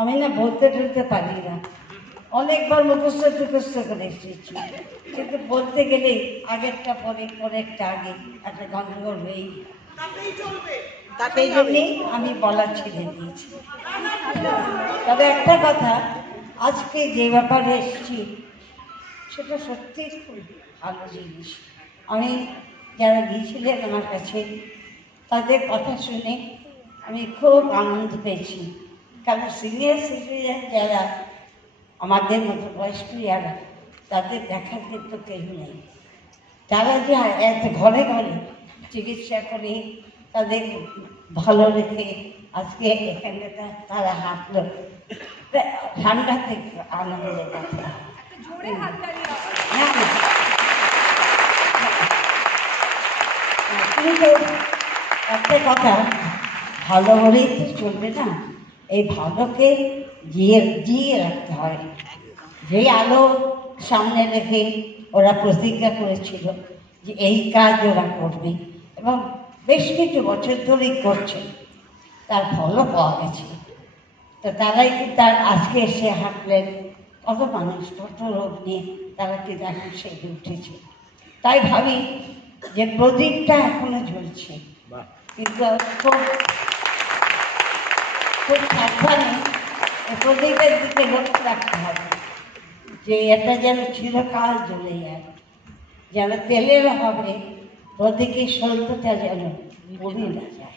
আমি না বলতে টলতে পারি না, অনেকবার মুখস্থ করে এসেছি, কিন্তু বলতে গেলে আগেরটা পরে, পরেরটা আগে, একটা গন্ডগোল হয়েই সেই জন্যেই আমি বলা ছেড়ে দিয়েছি। তবে একটা কথা, আজকে যে ব্যাপারে এসেছি সেটা সত্যিই খুব ভালো জিনিস। আমি যারা গিয়েছিলেন আমার কাছে তাদের কথা শুনে আমি খুব আনন্দ পেয়েছি, কারণ সিনিয়র সিটিজেন যারা আমাদের মতো বয়স্ক যারা, তাদের দেখার কিন্তু কেউ নেই। তারা যে এত ঘরে ঘরে চিকিৎসা করে তাদের ভালো রেখে আজকে এখানে তারা হাঁটলো, ঠান্ডা থেকে আনন্দের কথা। কিন্তু একটা কথা, ভালো হলেই তো চলবে না, এই ভালোকে জিয়ে রাখতে হয়। যেই আলো সামনে রেখে ওরা প্রতিজ্ঞা করেছিল যে এই কাজ ওরা করবে, এবং বেশ কিছু বছর ধরেই করছে, তার ফলও পাওয়া গেছে। তো তারাই কি তার আজকে এসে হাঁটলেন, কত মানুষ কত রোগ নিয়ে তারা কিন্তু এখন সেরে উঠেছে। তাই ভাবি যে প্রদীপটা এখনো জ্বলছে, কিন্তু খুব সাবধানে প্রদীপের দিকে লক্ষ্য রাখতে হবে, যে এটা যেন চিরকাল জ্বলে যায়, যেন তেলের অভাবে প্রদীপের সত্যটা যেন পুড়ে না যায়।